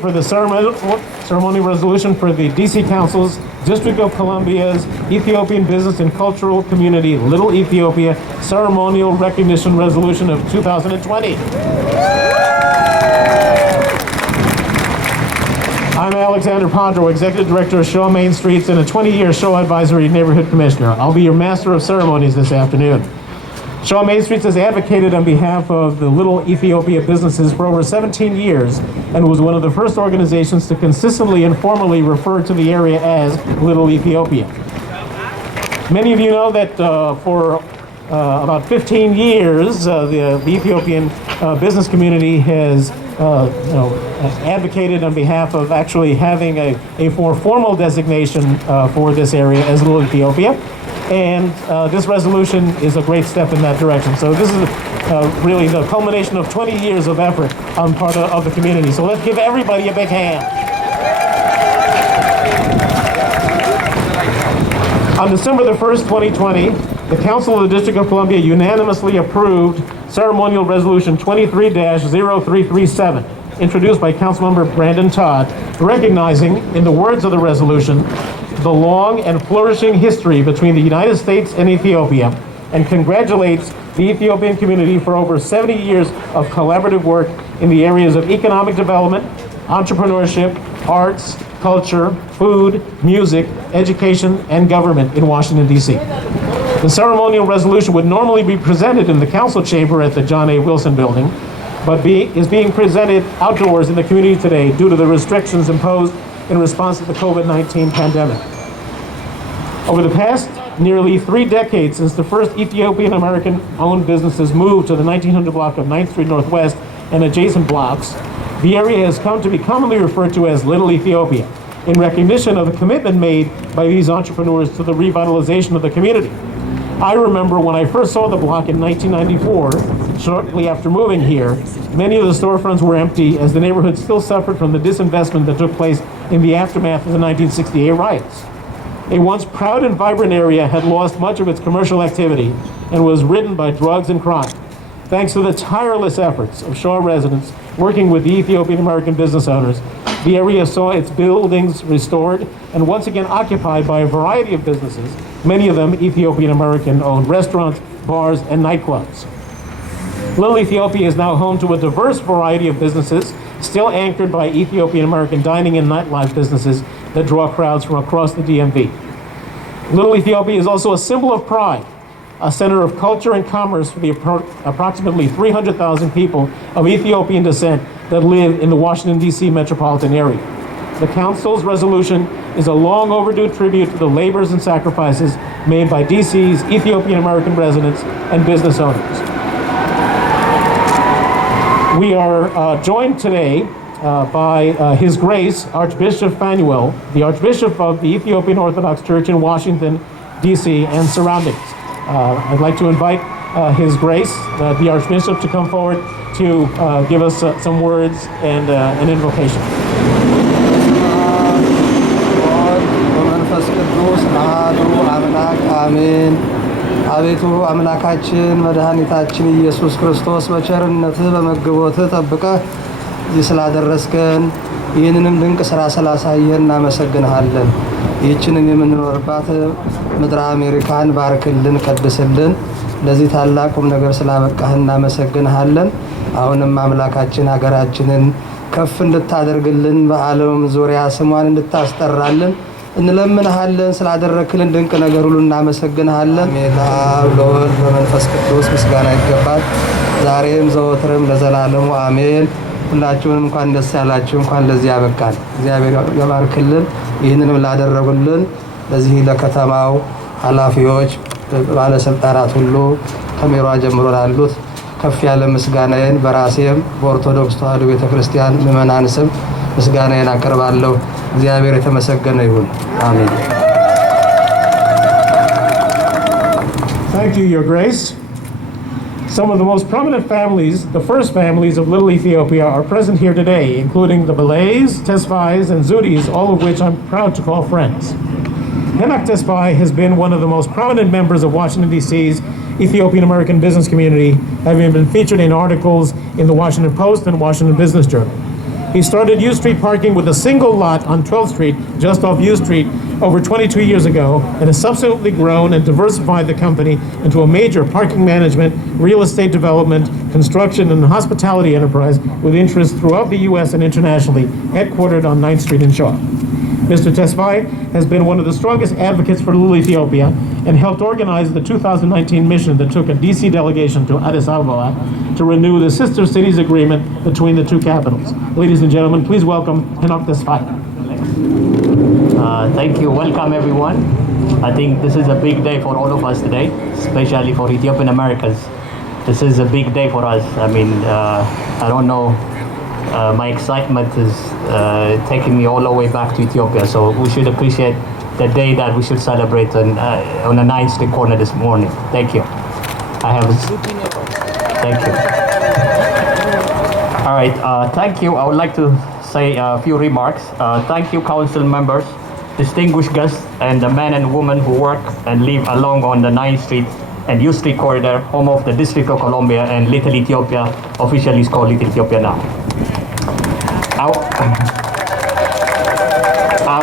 For the ceremony resolution for the DC Council's District of Columbia's Ethiopian Business and Cultural Community, Little Ethiopia, Ceremonial Recognition Resolution of 2020. I'm Alexander Pandro, Executive Director of Shaw Main Streets and a 20-year Shaw Advisory Neighborhood Commissioner. I'll be your Master of Ceremonies this afternoon. Shaw Main Streets has advocated on behalf of the Little Ethiopia businesses for over 17 years and was one of the first organizations to consistently and formally refer to the area as Little Ethiopia. Many of you know that for about 15 years, the Ethiopian business community has advocated on behalf of actually having a more formal designation for this area as Little Ethiopia. And this resolution is a great step in that direction. So this is really the culmination of 20 years of effort on part of the community. So let's give everybody a big hand. On December the 1st, 2020, the Council of the District of Columbia unanimously approved Ceremonial Resolution 23-0337, introduced by Councilmember Brandon Todd, recognizing, in the words of the resolution, the long and flourishing history between the United States and Ethiopia, and congratulates the Ethiopian community for over 70 years of collaborative work in the areas of economic development, entrepreneurship, arts, culture, food, music, education, and government in Washington, D.C. The ceremonial resolution would normally be presented in the council chamber at the John A. Wilson building, but is being presented outdoors in the community today due to the restrictions imposed in response to the COVID-19 pandemic. Over the past nearly 3 decades since the first Ethiopian American-owned businesses moved to the 1900 block of 9th Street Northwest and adjacent blocks, the area has come to be commonly referred to as Little Ethiopia, in recognition of the commitment made by these entrepreneurs to the revitalization of the community. I remember when I first saw the block in 1994, shortly after moving here, many of the storefronts were empty as the neighborhood still suffered from the disinvestment that took place in the aftermath of the 1968 riots. A once proud and vibrant area had lost much of its commercial activity and was ridden by drugs and crime. Thanks to the tireless efforts of Shaw residents working with the Ethiopian American business owners, the area saw its buildings restored and once again occupied by a variety of businesses, many of them Ethiopian American-owned restaurants, bars, and nightclubs. Little Ethiopia is now home to a diverse variety of businesses, still anchored by Ethiopian American dining and nightlife businesses that draw crowds from across the DMV. Little Ethiopia is also a symbol of pride, a center of culture and commerce for the approximately 300,000 people of Ethiopian descent that live in the Washington, D.C. metropolitan area. The Council's resolution is a long overdue tribute to the labors and sacrifices made by D.C.'s Ethiopian American residents and business owners. We are joined today by His Grace Archbishop Phanuel, the Archbishop of the Ethiopian Orthodox Church in Washington, D.C. and surroundings. I'd like to invite His Grace, the Archbishop, to come forward to give us some words and an invocation. አሜን። አቤቱ አምላካችን መድኃኒታችን ኢየሱስ ክርስቶስ በቸርነትህ በመግቦትህ ጠብቀህ እዚህ ስላደረስከን ይህንንም ድንቅ ስራ ስላሳየን እናመሰግንሃለን። ይህችንን የምንኖርባት ምድረ አሜሪካን ባርክልን፣ ቀድስልን። ለዚህ ታላቁም ነገር ስላበቃህ እናመሰግንሃለን። አሁንም አምላካችን ሀገራችንን ከፍ እንድታደርግልን፣ በዓለም ዙሪያ ስሟን እንድታስጠራልን እንለምንሃለን ስላደረክልን ድንቅ ነገር ሁሉ እናመሰግንሃለን። ለአብ ለወልድ ለመንፈስ ቅዱስ ምስጋና ይገባል ዛሬም ዘወትርም ለዘላለሙ አሜን። ሁላችሁንም እንኳን ደስ ያላችሁ፣ እንኳን ለዚህ ያበቃል። እግዚአብሔር ያባርክልን። ይህንንም ላደረጉልን ለዚህ ለከተማው ኃላፊዎች ባለስልጣናት ሁሉ ከሜሯ ጀምሮ ላሉት ከፍ ያለ ምስጋናዬን በራሴም በኦርቶዶክስ ተዋሕዶ ቤተክርስቲያን ምዕመናን ስም ምስጋናዬን አቀርባለሁ። እግዚአብሔር የተመሰገነ ይሁን። አሜን። Thank you, Your Grace. Some of the most prominent families, the first families of Little Ethiopia, are present here today, including the Belays, Tesfais, and Zudis, all of which I'm proud to call friends. Henok Tesfai has been one of the most prominent members of Washington, D.C.'s Ethiopian American business community, having been featured in articles in the Washington Post and Washington Business Journal. He started U Street parking with a single lot on 12th Street, just off U Street, over 22 years ago, and has subsequently grown and diversified the company into a major parking management, real estate development, construction, and hospitality enterprise with interests throughout the U.S. and internationally, headquartered on 9th Street in Shaw. Mr. Tesfai has been one of the strongest advocates for Little Ethiopia and helped organize the 2019 mission that took a D.C. delegation to Addis Ababa to renew the Sister Cities Agreement between the two capitals. Ladies and gentlemen, please welcome Henok Tesfai. Thank you. Welcome, everyone. I think this is a big day for all of us today, especially for Ethiopian Americans. This is a big day for us. I mean, I don't know. My excitement is taking me all the way back to Ethiopia. So we should appreciate the day that we should celebrate on the 9th Street corner this morning. Thank you. Thank you. All right. Thank you. I would like to say a few remarks. Thank you, council members, distinguished guests, and the men and women who work and live along on the 9th Street and U Street corridor, home of the District of Columbia and Little Ethiopia, officially is called Little Ethiopia now.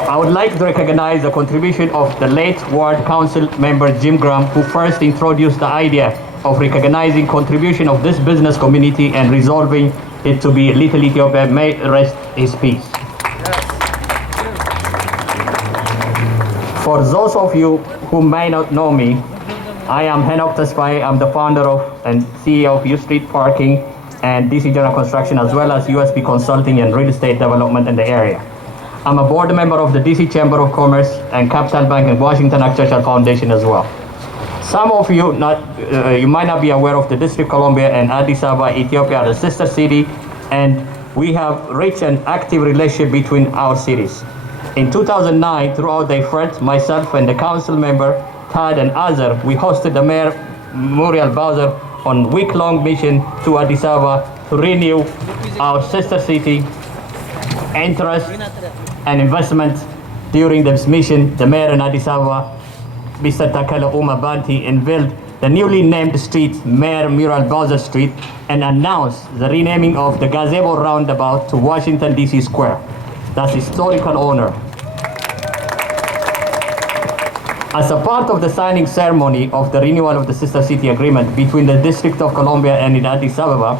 I would like to recognize the contribution of the late Ward Council member Jim Graham, who first introduced the idea of recognizing contribution of this business community and resolving it to be Little Ethiopia. May rest his peace. For those of you who may not know me, I am Henok Tesfai. I'm the founder of and CEO of U Street Parking and DC General Construction, as well as USB Consulting and Real Estate Development in the area. I'm a board member of the DC Chamber of Commerce and Capital Bank and Washington Architectural Foundation as well. Some of you you might not be aware of the District of Columbia and Addis Ababa, Ethiopia, are the sister city, and we have rich and active relationship between our cities. In 2009, throughout the effort, myself and the council member, Tad and Azar, we hosted the Mayor Muriel Bowser on week-long mission to Addis Ababa to renew our sister city interest and investment. During this mission, the mayor in Addis Ababa, Mr. Takala Uma Banti, unveiled the newly named street, Mayor Muriel Bowser Street, and announced the renaming of the gazebo roundabout to Washington, D.C. Square. That's historical honor. As a part of the signing ceremony of the renewal of the Sister City Agreement between the District of Columbia and Addis Ababa,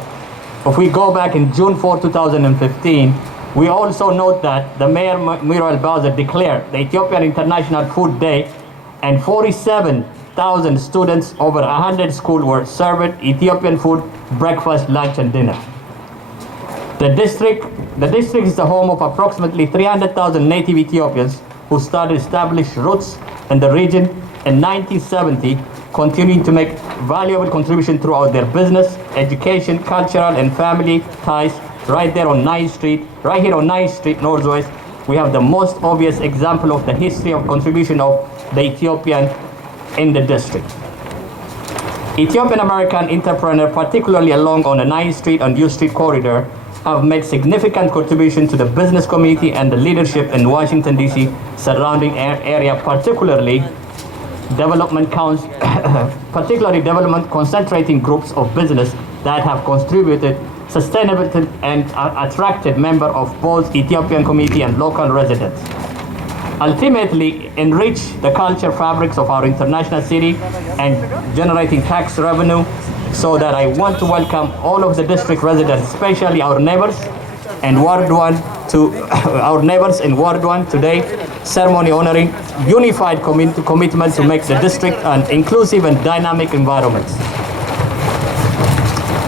if we go back in June 4, 2015, we also note that the Mayor Muriel Bowser declared the Ethiopian International Food Day, and 47,000 students over 100 schools were served Ethiopian food, breakfast, lunch, and dinner. The district is the home of approximately 300,000 native Ethiopians who started established roots in the region in 1970, continuing to make valuable contribution throughout their business, education, cultural, and family ties. Right there on 9th Street, right here on 9th Street Northwest, we have the most obvious example of the history of contribution of the Ethiopian in the district. Ethiopian American entrepreneurs, particularly along on the 9th Street and U Street corridor, have made significant contribution to the business community and the leadership in Washington, D.C. surrounding area, particularly development concentrating groups of business that have contributed sustainability and attracted members of both Ethiopian community and local residents. Ultimately, enrich the culture fabrics of our international city and generating tax revenue, so that I want to welcome all of the district residents, especially our neighbors, and Ward 1 to our neighbors in Ward 1 today, ceremony honoring unified commitment to make the district an inclusive and dynamic environment.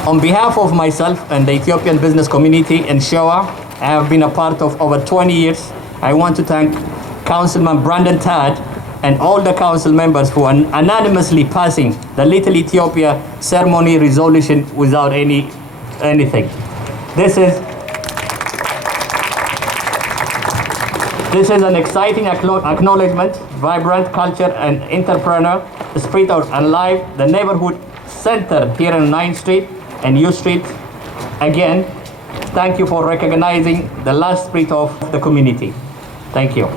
On behalf of myself and the Ethiopian business community in Shoa, I have been a part of over 20 years. I want to thank Councilman Brandon Todd and all the council members who are unanimously passing the Little Ethiopia Ceremony resolution without anything. This is an exciting acknowledgement, vibrant culture and entrepreneur spirit of alive, the neighborhood center here on 9th Street and U Street. Again, thank you for recognizing the last spirit of the community. Thank you.